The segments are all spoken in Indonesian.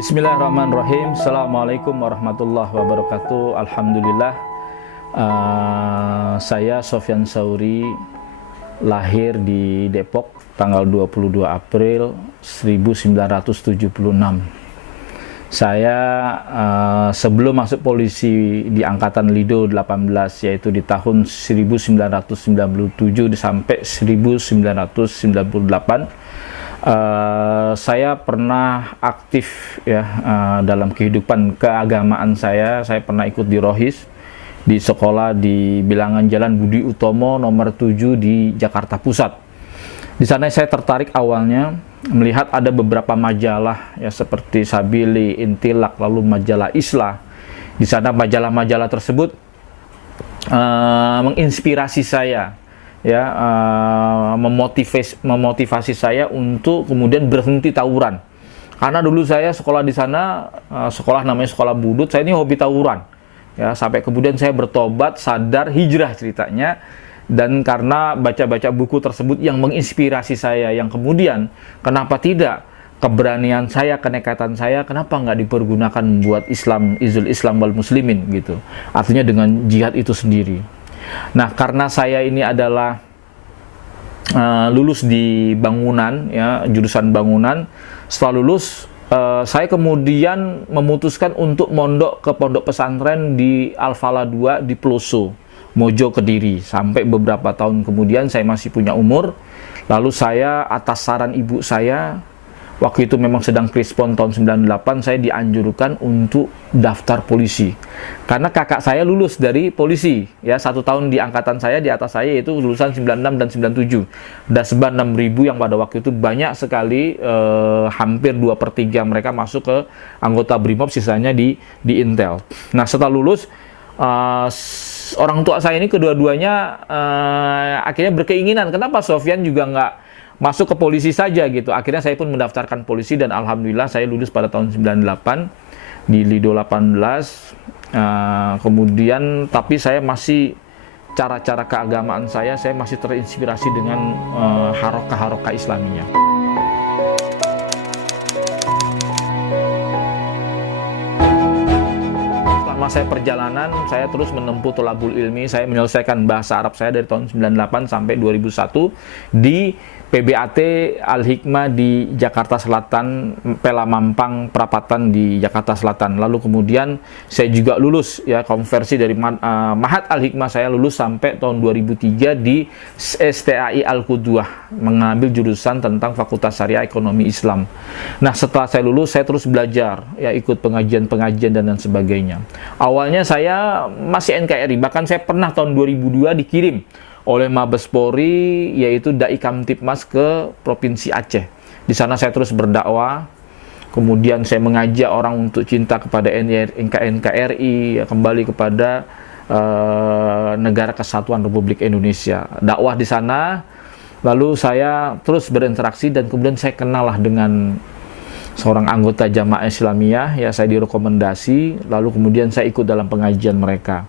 Bismillahirrahmanirrahim. Assalamualaikum warahmatullahi wabarakatuh. Alhamdulillah, saya Sofyan Sauri, lahir di Depok tanggal 22 April 1976. Saya sebelum masuk polisi di Angkatan Lido 18, yaitu di tahun 1997 sampai 1998, saya pernah aktif ya dalam kehidupan keagamaan saya. Saya pernah ikut di Rohis, di sekolah di Bilangan Jalan Budi Utomo nomor 7 di Jakarta Pusat. Di sana saya tertarik awalnya melihat ada beberapa majalah ya seperti Sabili, Intilak, lalu majalah Islah. Di sana majalah-majalah tersebut menginspirasi saya ya, memotivasi saya untuk kemudian berhenti tawuran. Karena dulu saya sekolah di sana, sekolah namanya sekolah Budut, saya ini hobi tawuran. Ya, sampai kemudian saya bertobat, sadar, hijrah ceritanya. Dan karena baca-baca buku tersebut yang menginspirasi saya, yang kemudian kenapa tidak keberanian saya, kenekatan saya, kenapa nggak dipergunakan buat Islam, izul Islam wal muslimin gitu. Artinya dengan jihad itu sendiri. Nah, karena saya ini adalah lulus di bangunan, ya, jurusan bangunan. Setelah lulus, saya kemudian memutuskan untuk mondok ke pondok pesantren di Al-Falah 2 di Peloso, Mojo, Kediri. Sampai beberapa tahun kemudian saya masih punya umur. Lalu saya atas saran ibu saya, waktu itu memang sedang krispon tahun 98, saya dianjurkan untuk daftar polisi. Karena kakak saya lulus dari polisi, ya, 1 tahun di angkatan saya, di atas saya, yaitu lulusan 96 dan 97. Dan sebar 6.000 yang pada waktu itu banyak sekali, hampir 2/3 mereka masuk ke anggota BRIMOB, sisanya di Intel. Nah, setelah lulus, orang tua saya ini kedua-duanya akhirnya berkeinginan, kenapa Sofyan juga nggak masuk ke polisi saja gitu. Akhirnya saya pun mendaftarkan polisi dan alhamdulillah saya lulus pada tahun 98 di Lido 18. Kemudian tapi saya masih cara-cara keagamaan saya masih terinspirasi dengan harokah-harokah Islaminya. Selama saya perjalanan, saya terus menempuh tholabul ilmi. Saya menyelesaikan bahasa Arab saya dari tahun 98 sampai 2001 di PBAT Al-Hikmah di Jakarta Selatan, Pela Mampang Perapatan di Jakarta Selatan. Lalu kemudian saya juga lulus ya, konversi dari Mahat Al-Hikmah, saya lulus sampai tahun 2003 di STAI Al-Qudwah, mengambil jurusan tentang Fakultas Syariah Ekonomi Islam. Nah, setelah saya lulus, saya terus belajar, ya, ikut pengajian-pengajian dan sebagainya. Awalnya saya masih NKRI, bahkan saya pernah tahun 2002 dikirim oleh Mabes Polri, yaitu Dai Kamtibmas ke Provinsi Aceh. Di sana saya terus berdakwah. Kemudian saya mengajak orang untuk cinta kepada NKRI, ya, kembali kepada Negara Kesatuan Republik Indonesia. Dakwah di sana, lalu saya terus berinteraksi dan kemudian saya kenal lah dengan seorang anggota Jamaah Islamiyah, ya, saya direkomendasi, lalu kemudian saya ikut dalam pengajian mereka.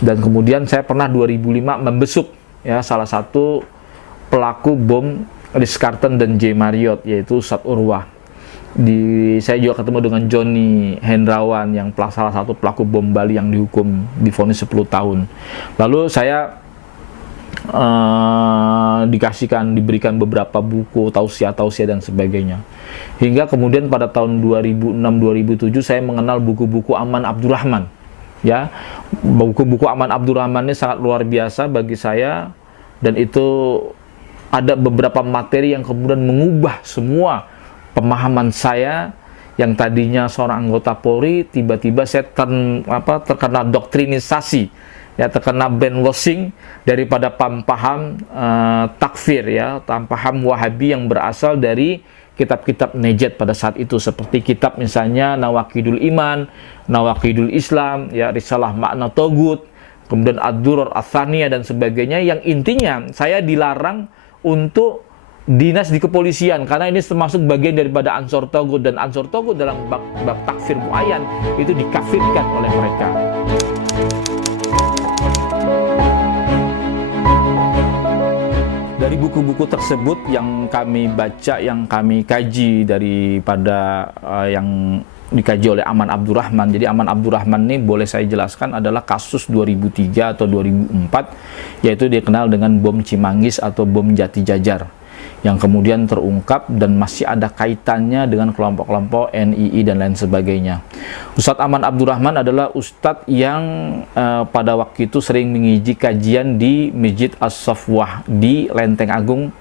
Dan kemudian saya pernah 2005 membesuk ya salah satu pelaku bom Ritz-Carlton dan J. Marriott, yaitu Ustadz Urwah. Saya juga ketemu dengan Johnny Hendrawan yang salah satu pelaku bom Bali yang dihukum divonis 10 tahun. Lalu saya diberikan beberapa buku, tausiah-tausiah dan sebagainya. Hingga kemudian pada tahun 2006-2007 saya mengenal buku-buku Aman Abdurrahman. Ya, buku-buku Aman Abdurrahman ini sangat luar biasa bagi saya, dan itu ada beberapa materi yang kemudian mengubah semua pemahaman saya yang tadinya seorang anggota Polri, tiba-tiba saya terkena doktrinisasi, ya, terkena brainwashing daripada paham takfir, ya, paham Wahabi yang berasal dari kitab-kitab Nejet pada saat itu, seperti kitab misalnya Nawaqidul Iman, Nawaqidul Islam, ya, Risalah Makna Togut, kemudian Ad-Durar Ats-Tsaniyah dan sebagainya, yang intinya saya dilarang untuk dinas di kepolisian karena ini termasuk bagian daripada Ansor Togut, dan Ansor Togut dalam bab takfir muayyan itu dikafirkan oleh mereka. Dari buku-buku tersebut yang kami baca, yang kami kaji daripada yang dikaji oleh Aman Abdurrahman. Jadi Aman Abdurrahman ini boleh saya jelaskan adalah kasus 2003 atau 2004, yaitu dikenal dengan bom Cimanggis atau bom Jati Jajar, yang kemudian terungkap dan masih ada kaitannya dengan kelompok-kelompok NII dan lain sebagainya. Ustadz Aman Abdurrahman adalah ustadz yang pada waktu itu sering mengisi kajian di Masjid As-Safwah di Lenteng Agung,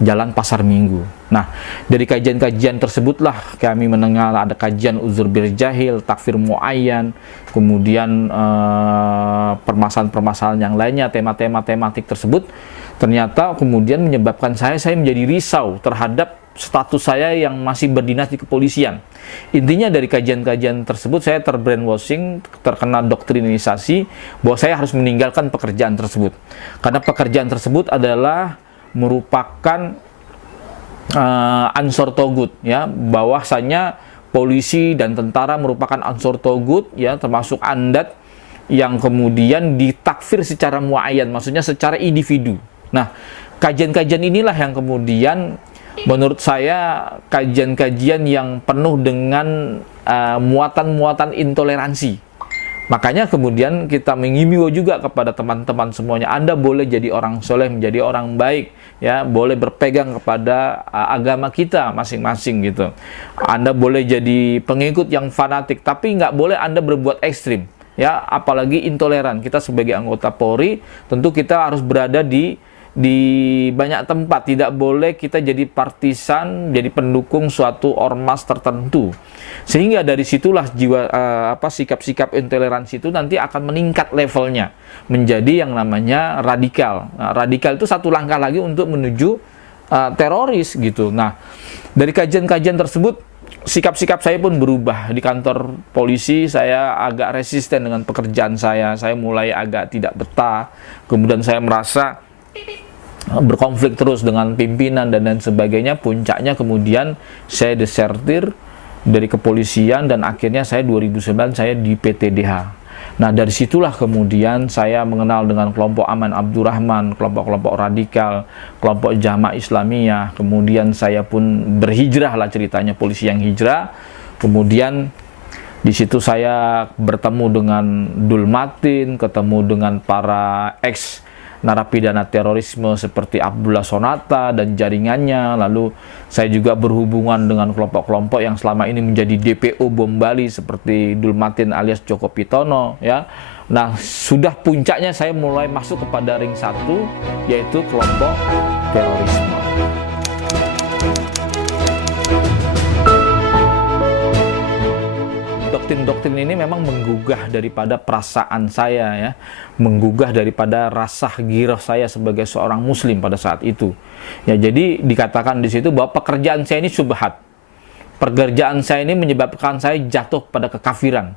Jalan Pasar Minggu. Nah, dari kajian-kajian tersebutlah kami mendengar ada kajian uzur bil jahil, takfir muayyan, kemudian permasalahan-permasalahan yang lainnya, tema-tema tematik tersebut ternyata kemudian menyebabkan saya menjadi risau terhadap status saya yang masih berdinas di kepolisian. Intinya dari kajian-kajian tersebut saya terbrainwashing, terkena doktrinisasi bahwa saya harus meninggalkan pekerjaan tersebut. Karena pekerjaan tersebut adalah merupakan ansor togut, ya, bahwasanya polisi dan tentara merupakan ansor togut, ya, termasuk andat yang kemudian ditakfir secara muayyan, maksudnya secara individu. Nah, kajian-kajian inilah yang kemudian menurut saya kajian-kajian yang penuh dengan muatan-muatan intoleransi. Makanya kemudian kita mengimbau juga kepada teman-teman semuanya, Anda boleh jadi orang soleh, menjadi orang baik, ya, boleh berpegang kepada agama kita masing-masing gitu. Anda boleh jadi pengikut yang fanatik, tapi nggak boleh Anda berbuat ekstrim, ya, apalagi intoleran. Kita sebagai anggota Polri tentu kita harus berada di banyak tempat, tidak boleh kita jadi partisan, jadi pendukung suatu ormas tertentu. Sehingga dari situlah sikap-sikap intoleransi itu nanti akan meningkat levelnya menjadi yang namanya radikal. Nah, radikal itu satu langkah lagi untuk menuju teroris gitu. Nah, dari kajian-kajian tersebut sikap-sikap saya pun berubah. Di kantor polisi saya agak resisten dengan pekerjaan saya mulai agak tidak betah. Kemudian saya merasa berkonflik terus dengan pimpinan dan lain sebagainya. Puncaknya kemudian saya desertir dari kepolisian dan akhirnya saya 2009 saya di PTDH. Nah, dari situlah kemudian saya mengenal dengan kelompok Aman Abdurrahman, kelompok-kelompok radikal, kelompok Jamaah Islamiyah. Kemudian saya pun berhijrah lah ceritanya, polisi yang hijrah. Kemudian di situ saya bertemu dengan Dul Matin, ketemu dengan para ex narapidana terorisme seperti Abdullah Sonata dan jaringannya. Lalu saya juga berhubungan dengan kelompok-kelompok yang selama ini menjadi DPO bom Bali seperti Dul Matin alias Joko Pitono, ya. Nah, sudah puncaknya saya mulai masuk kepada ring 1, yaitu kelompok terorisme. Doktrin-doktrin ini memang menggugah daripada perasaan saya, ya, menggugah daripada rasa ghirah saya sebagai seorang muslim pada saat itu. Ya, jadi dikatakan di situ bahwa pekerjaan saya ini syubhat. Pekerjaan saya ini menyebabkan saya jatuh pada kekafiran.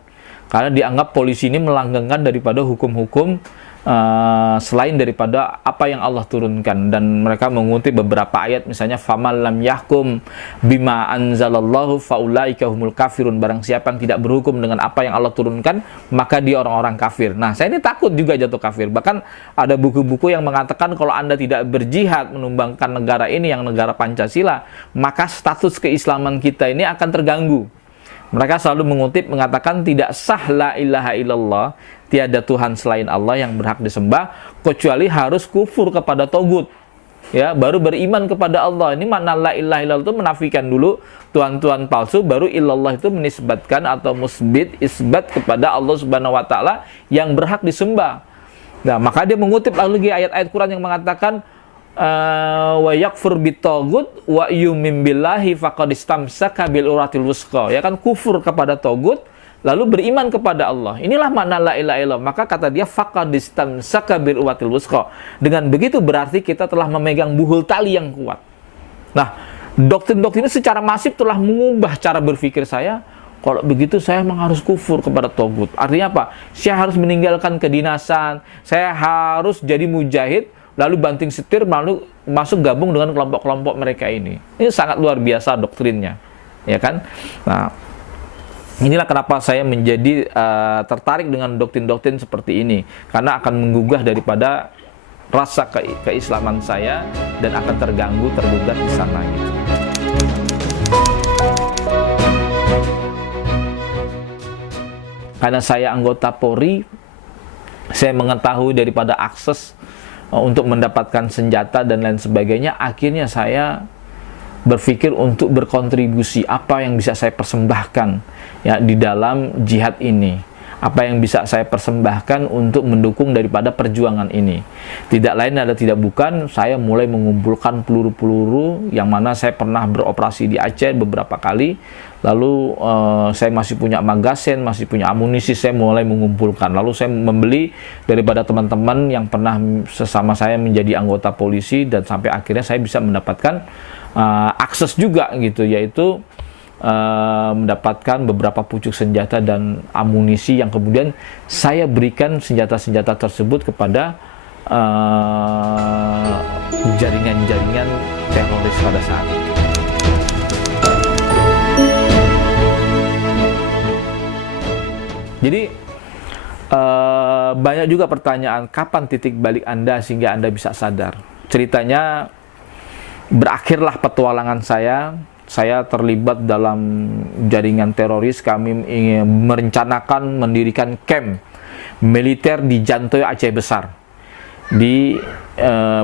Karena dianggap polisi ini melanggengkan daripada hukum-hukum selain daripada apa yang Allah turunkan, dan mereka mengutip beberapa ayat, misalnya faman lam yahkum bima anzalallahu faulaika humul kafirun, barang siapa yang tidak berhukum dengan apa yang Allah turunkan maka dia orang-orang kafir. Nah, saya ini takut juga jatuh kafir. Bahkan ada buku-buku yang mengatakan kalau Anda tidak berjihad menumbangkan negara ini yang negara Pancasila, maka status keislaman kita ini akan terganggu. Mereka selalu mengatakan tidak sah la ilaha illallah, tiada Tuhan selain Allah yang berhak disembah, kecuali harus kufur kepada togut, ya, baru beriman kepada Allah. Ini makna la ilaha illallah itu menafikan dulu Tuhan-Tuhan palsu, baru illallah itu menisbatkan atau musbit, isbat kepada Allah Subhanahu wa Ta'ala yang berhak disembah. Nah, maka dia mengutip lagi ayat-ayat Quran yang mengatakan wa yakfur bitogut wa yu'min billahi faqad istamsaka bil uratil wusqa, ya kan, kufur kepada togut lalu beriman kepada Allah. Inilah makna la ilaha illallah. Maka kata dia faqad istamsaka bil uratil wusqa. Dengan begitu berarti kita telah memegang buhul tali yang kuat. Nah, doktrin-doktrin ini secara masif telah mengubah cara berpikir saya. Kalau begitu saya memang harus kufur kepada togut. Artinya apa? Saya harus meninggalkan kedinasan, saya harus jadi mujahid, lalu banting setir, lalu masuk gabung dengan kelompok-kelompok mereka ini. Ini sangat luar biasa doktrinnya, ya kan? Nah, inilah kenapa saya menjadi tertarik dengan doktrin-doktrin seperti ini, karena akan menggugah daripada rasa keislaman saya dan akan tergugat di sana gitu. karena saya anggota Polri, saya mengetahui daripada akses untuk mendapatkan senjata dan lain sebagainya. Akhirnya saya berpikir untuk berkontribusi, apa yang bisa saya persembahkan ya di dalam jihad ini, apa yang bisa saya persembahkan untuk mendukung daripada perjuangan ini. Tidak lain ada tidak bukan, saya mulai mengumpulkan peluru-peluru yang mana saya pernah beroperasi di Aceh beberapa kali. Lalu saya masih punya magasin, masih punya amunisi, saya mulai mengumpulkan. Lalu saya membeli daripada teman-teman yang pernah sesama saya menjadi anggota polisi, dan sampai akhirnya saya bisa mendapatkan akses juga gitu, yaitu mendapatkan beberapa pucuk senjata dan amunisi yang kemudian saya berikan senjata-senjata tersebut kepada jaringan-jaringan teroris pada saat itu. Jadi banyak juga pertanyaan, kapan titik balik Anda sehingga Anda bisa sadar? Ceritanya, berakhirlah petualangan saya terlibat dalam jaringan teroris. Kami ingin merencanakan mendirikan camp militer di Jantoy, Aceh Besar,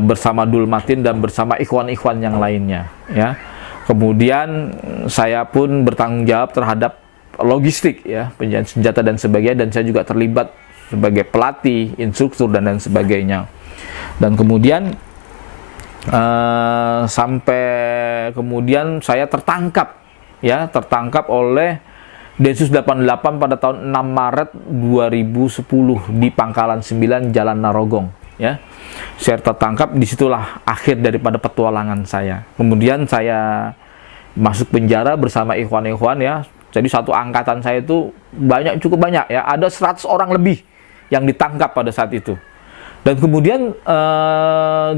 bersama Dul Matin dan bersama ikhwan-ikhwan yang lainnya ya. Kemudian saya pun bertanggung jawab terhadap logistik ya, penjualan senjata dan sebagainya, dan saya juga terlibat sebagai pelatih, instruktur dan lain sebagainya. Dan kemudian sampai kemudian saya tertangkap oleh Densus 88 pada tahun 6 Maret 2010 di Pangkalan 9 Jalan Narogong ya. Saya tertangkap, disitulah akhir daripada petualangan saya. Kemudian saya masuk penjara bersama ikhwan-ikhwan ya. Jadi satu angkatan saya itu cukup banyak ya, ada 100 orang lebih yang ditangkap pada saat itu. Dan kemudian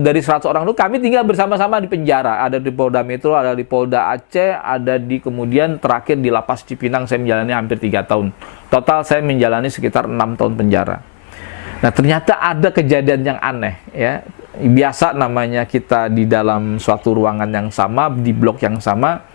dari 100 orang itu kami tinggal bersama-sama di penjara. Ada di Polda Metro, ada di Polda Aceh, ada di kemudian terakhir di Lapas Cipinang saya menjalani hampir 3 tahun. Total saya menjalani sekitar 6 tahun penjara. Nah, ternyata ada kejadian yang aneh ya. Biasa namanya kita di dalam suatu ruangan yang sama, di blok yang sama,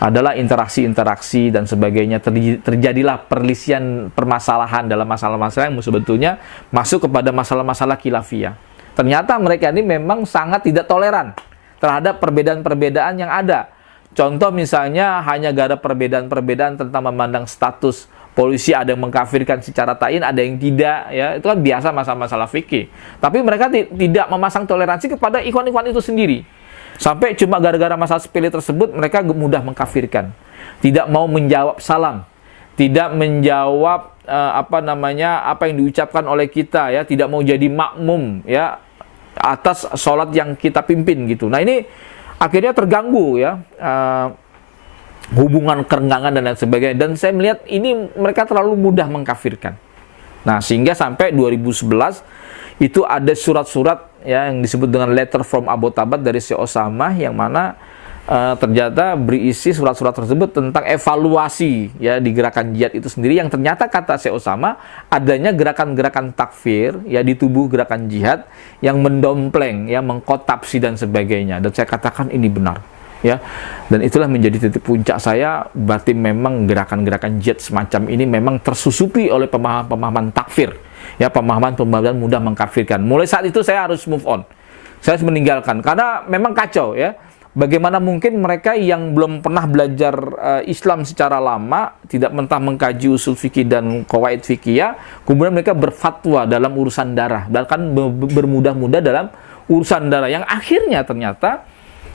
adalah interaksi-interaksi dan sebagainya. Terjadilah perlisian permasalahan dalam masalah-masalah yang sebetulnya masuk kepada masalah-masalah khilafiyah. Ternyata mereka ini memang sangat tidak toleran terhadap perbedaan-perbedaan yang ada. Contoh misalnya hanya gara perbedaan-perbedaan tentang memandang status polisi, ada yang mengkafirkan secara ta'yin, ada yang tidak ya. Itu kan biasa masalah-masalah fikih. Tapi mereka tidak memasang toleransi kepada ikhwan-ikhwan itu sendiri. Sampai cuma gara-gara masalah sepele tersebut mereka mudah mengkafirkan. Tidak mau menjawab salam, tidak menjawab apa yang diucapkan oleh kita ya, tidak mau jadi makmum ya atas sholat yang kita pimpin gitu. Nah, ini akhirnya terganggu ya, hubungan kerenggangan dan lain sebagainya. Dan saya melihat ini mereka terlalu mudah mengkafirkan. Nah, sehingga sampai 2011 itu ada surat-surat ya yang disebut dengan letter from Abbottabad dari Syekh Osama, yang mana ternyata berisi surat-surat tersebut tentang evaluasi ya di gerakan jihad itu sendiri, yang ternyata kata Syekh Osama adanya gerakan-gerakan takfir ya di tubuh gerakan jihad yang mendompleng ya, mengkotapsi dan sebagainya. Dan saya katakan ini benar ya, dan itulah menjadi titik puncak saya. Berarti memang gerakan-gerakan jihad semacam ini memang tersusupi oleh pemahaman-pemahaman takfir ya, pemahaman-pemahaman mudah mengkafirkan. Mulai saat itu saya harus move on, saya harus meninggalkan, karena memang kacau ya. Bagaimana mungkin mereka yang belum pernah belajar Islam secara lama, tidak mentah mengkaji usul fikih dan qawaid fikih, kemudian mereka berfatwa dalam urusan darah, bahkan bermudah-mudah dalam urusan darah, yang akhirnya ternyata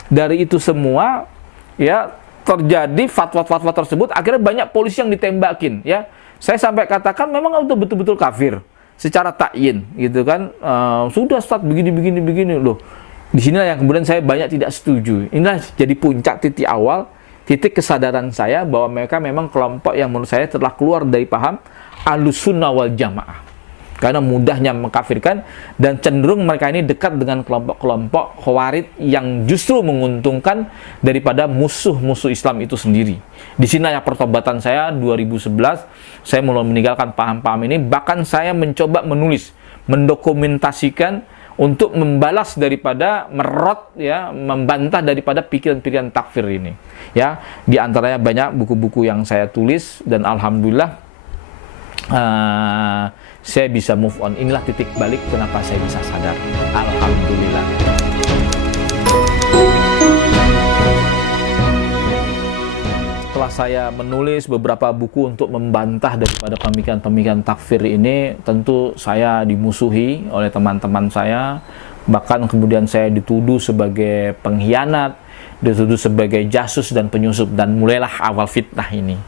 dari itu semua ya terjadi fatwa-fatwa tersebut, akhirnya banyak polisi yang ditembakin ya. Saya sampai katakan memang itu betul-betul kafir secara ta'yin gitu kan. Sudah Ustaz begini loh. Di sinilah yang kemudian saya banyak tidak setuju. Inilah jadi puncak titik awal, titik kesadaran saya bahwa mereka memang kelompok yang menurut saya telah keluar dari paham Ahlussunnah wal Jamaah. Karena mudahnya mengkafirkan, dan cenderung mereka ini dekat dengan kelompok-kelompok Khawarij yang justru menguntungkan daripada musuh-musuh Islam itu sendiri. Di sini ya pertobatan saya 2011, saya mulai meninggalkan paham-paham ini. Bahkan saya mencoba menulis, mendokumentasikan untuk membalas daripada membantah daripada pikiran-pikiran takfir ini. Ya, di antaranya banyak buku-buku yang saya tulis, dan alhamdulillah saya bisa move on. Inilah titik balik kenapa saya bisa sadar. Alhamdulillah. Setelah saya menulis beberapa buku untuk membantah daripada pemikiran-pemikiran takfir ini, tentu saya dimusuhi oleh teman-teman saya. Bahkan kemudian saya dituduh sebagai pengkhianat, dituduh sebagai jasus dan penyusup, dan mulailah awal fitnah ini.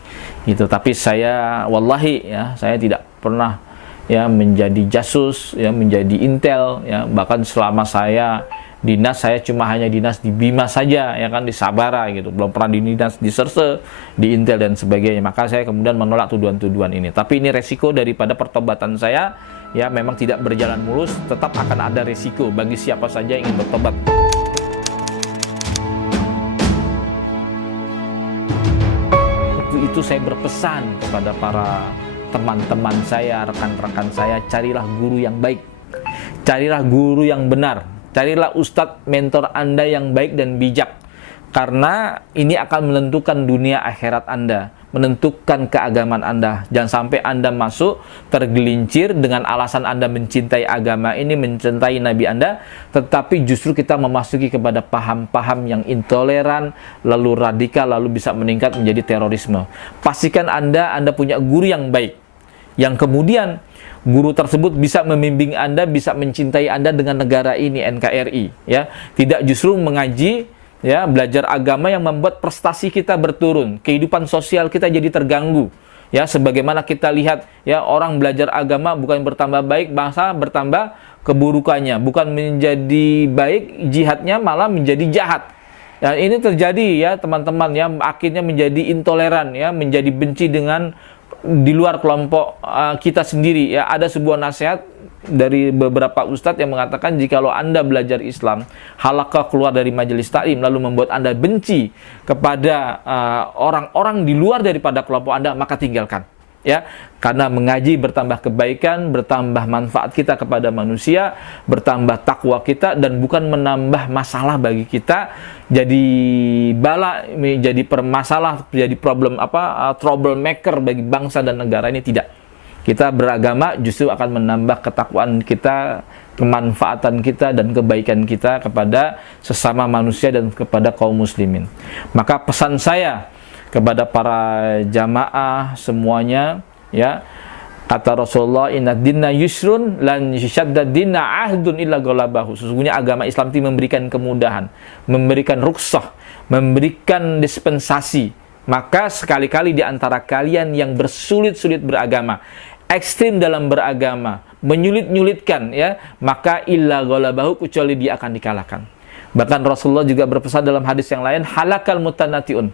Gitu. Tapi saya wallahi ya, saya tidak pernah ya menjadi jasus, ya menjadi intel, ya bahkan selama saya dinas, saya cuma hanya dinas di Bima saja, ya kan, di Sabara gitu, belum pernah dinas di Serse, di Intel dan sebagainya. Maka saya kemudian menolak tuduhan-tuduhan ini. Tapi ini resiko daripada pertobatan saya, ya memang tidak berjalan mulus, tetap akan ada resiko bagi siapa saja yang ingin bertobat. Itu saya berpesan kepada para teman-teman saya, rekan-rekan saya, carilah guru yang baik, carilah guru yang benar. Carilah ustadz, mentor Anda yang baik dan bijak. Karena ini akan menentukan dunia akhirat Anda, menentukan keagamaan Anda. Jangan sampai Anda masuk tergelincir dengan alasan Anda mencintai agama ini, mencintai Nabi Anda, tetapi justru kita memasuki kepada paham-paham yang intoleran, lalu radikal, lalu bisa meningkat menjadi terorisme. Pastikan Anda punya guru yang baik, yang kemudian guru tersebut bisa membimbing Anda, bisa mencintai Anda dengan negara ini, NKRI, ya. Tidak justru mengaji, ya, belajar agama yang membuat prestasi kita berturun, kehidupan sosial kita jadi terganggu. Ya, sebagaimana kita lihat, ya, orang belajar agama bukan bertambah baik, bangsa bertambah keburukannya, bukan menjadi baik jihadnya, malah menjadi jahat. Dan ini terjadi, ya, teman-teman, ya, akhirnya menjadi intoleran, ya, menjadi benci dengan di luar kelompok kita sendiri, ya. Ada sebuah nasihat dari beberapa ustadz yang mengatakan, jikalau Anda belajar Islam, halaqah keluar dari majelis taklim lalu membuat Anda benci kepada orang-orang di luar daripada kelompok Anda, maka tinggalkan, ya. Karena mengaji bertambah kebaikan, bertambah manfaat kita kepada manusia, bertambah takwa kita, dan bukan menambah masalah bagi kita, jadi bala, jadi permasalah, jadi problem troublemaker bagi bangsa dan negara ini. Tidak. Kita beragama justru akan menambah ketakwaan kita, kemanfaatan kita dan kebaikan kita kepada sesama manusia dan kepada kaum muslimin. Maka pesan saya kepada para jamaah semuanya, ya, kata Rasulullah, inna dinna yusrun lan yushaddad dinna ahdun illa ghalabahu. Sesungguhnya agama Islam itu memberikan kemudahan, memberikan rukhsah, memberikan dispensasi. Maka sekali-kali di antara kalian yang bersulit-sulit beragama, ekstrim dalam beragama, menyulit-nyulitkan, ya, maka illa ghalabahu, kecuali dia akan dikalahkan. Bahkan Rasulullah juga berpesan dalam hadis yang lain, halakal mutanatiun,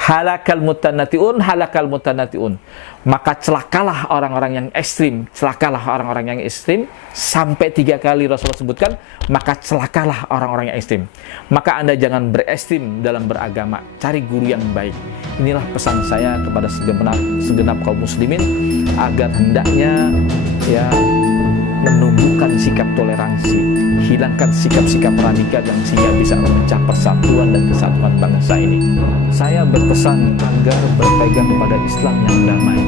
halakal mutanatiun, halakal mutanatiun. Maka celakalah orang-orang yang ekstrim, celakalah orang-orang yang ekstrim, sampai 3 kali Rasulullah sebutkan, maka celakalah orang-orang yang ekstrim. Maka Anda jangan berekstrim dalam beragama, cari guru yang baik. Inilah pesan saya kepada segenap kaum muslimin, agar hendaknya, ya, menumbuhkan sikap toleransi, hilangkan sikap-sikap radikal yang sehingga bisa memecah persatuan dan kesatuan bangsa ini. Saya berpesan agar berpegang pada Islam yang damai,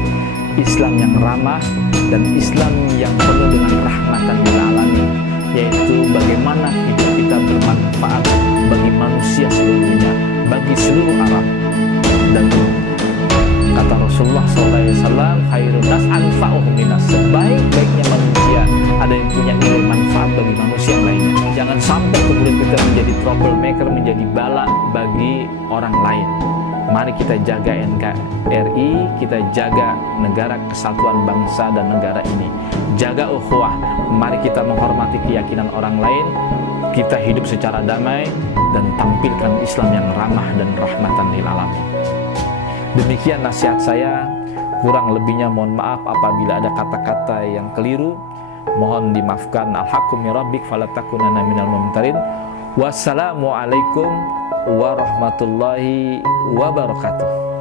Islam yang ramah, dan Islam yang penuh dengan rahmatan lil alamin, yaitu bagaimana hidup kita bermanfaat bagi manusia seluruhnya, bagi seluruh alam. Dan kata Rasulullah SAW, khairun nas anfa'uhum linnas, sebaik-baiknya manusia ada yang punya nilai manfaat bagi manusia yang lainnya. Jangan sampai kemudian kita menjadi troublemaker, menjadi bala bagi orang lain. Mari kita jaga NKRI, kita jaga negara kesatuan bangsa dan negara ini. Jaga ukhuwah, mari kita menghormati keyakinan orang lain, kita hidup secara damai, dan tampilkan Islam yang ramah dan rahmatan lil alamin. Demikian nasihat saya, kurang lebihnya mohon maaf apabila ada kata-kata yang keliru, mohon dimaafkan. Al-haqqu min rabbik fala takunanna minal mumtarin. Wassalamualaikum warahmatullahi wabarakatuh.